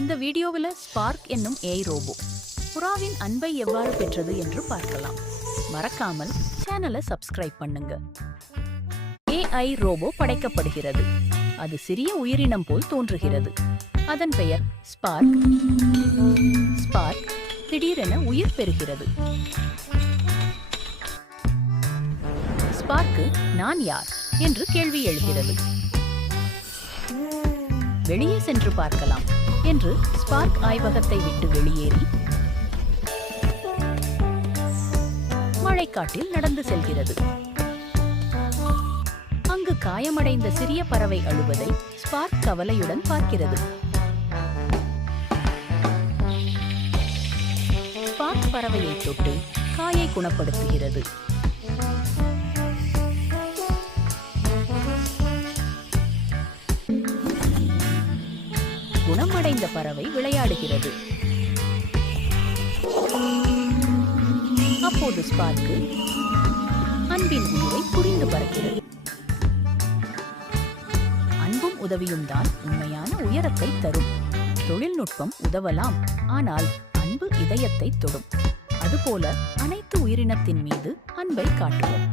இந்த வீடியோவில் ஸ்பார்க் என்னும் ஏஐ ரோபோ புறாவின் அன்பை எவ்வாறு பெற்றது என்று பார்க்கலாம். மறக்காமல் சேனலை சப்ஸ்கிரைப் பண்ணுங்க. ஏஐ ரோபோ படைக்கப்படுகிறது. அது சிறிய உயிரினம் போல் தோன்றுகிறது. அதன் பெயர் ஸ்பார்க். ஸ்பார்க் திடீரென உயிர் பெறுகிறது. ஸ்பார்க்கு நான் யார் என்று கேள்வி எழுகிறது. வெளியே சென்று பார்க்கலாம் என்று ஸ்பார்க் ஆய்வகத்தை விட்டு வெளியேறி மழைக்காட்டில் நடந்து செல்கிறது. அங்கு காயமடைந்த சிறிய பறவை அழுவதை ஸ்பார்க் கவலையுடன் பார்க்கிறது. ஸ்பார்க் பறவையை தொட்டு காயை குணப்படுத்துகிறது. குணமடைந்த பறவை விளையாடுகிறது. அப்போது ஸ்பார்க்கு அன்பின் உயிரை புரிந்து பறக்கிறது. அன்பும் உதவியும் தான் உண்மையான உயரத்தை தரும். தொழில்நுட்பம் உதவலாம், ஆனால் அன்பு இதயத்தை தொடும். அதுபோல அனைத்து உயிரினத்தின் மீது அன்பை காட்டுவோம்.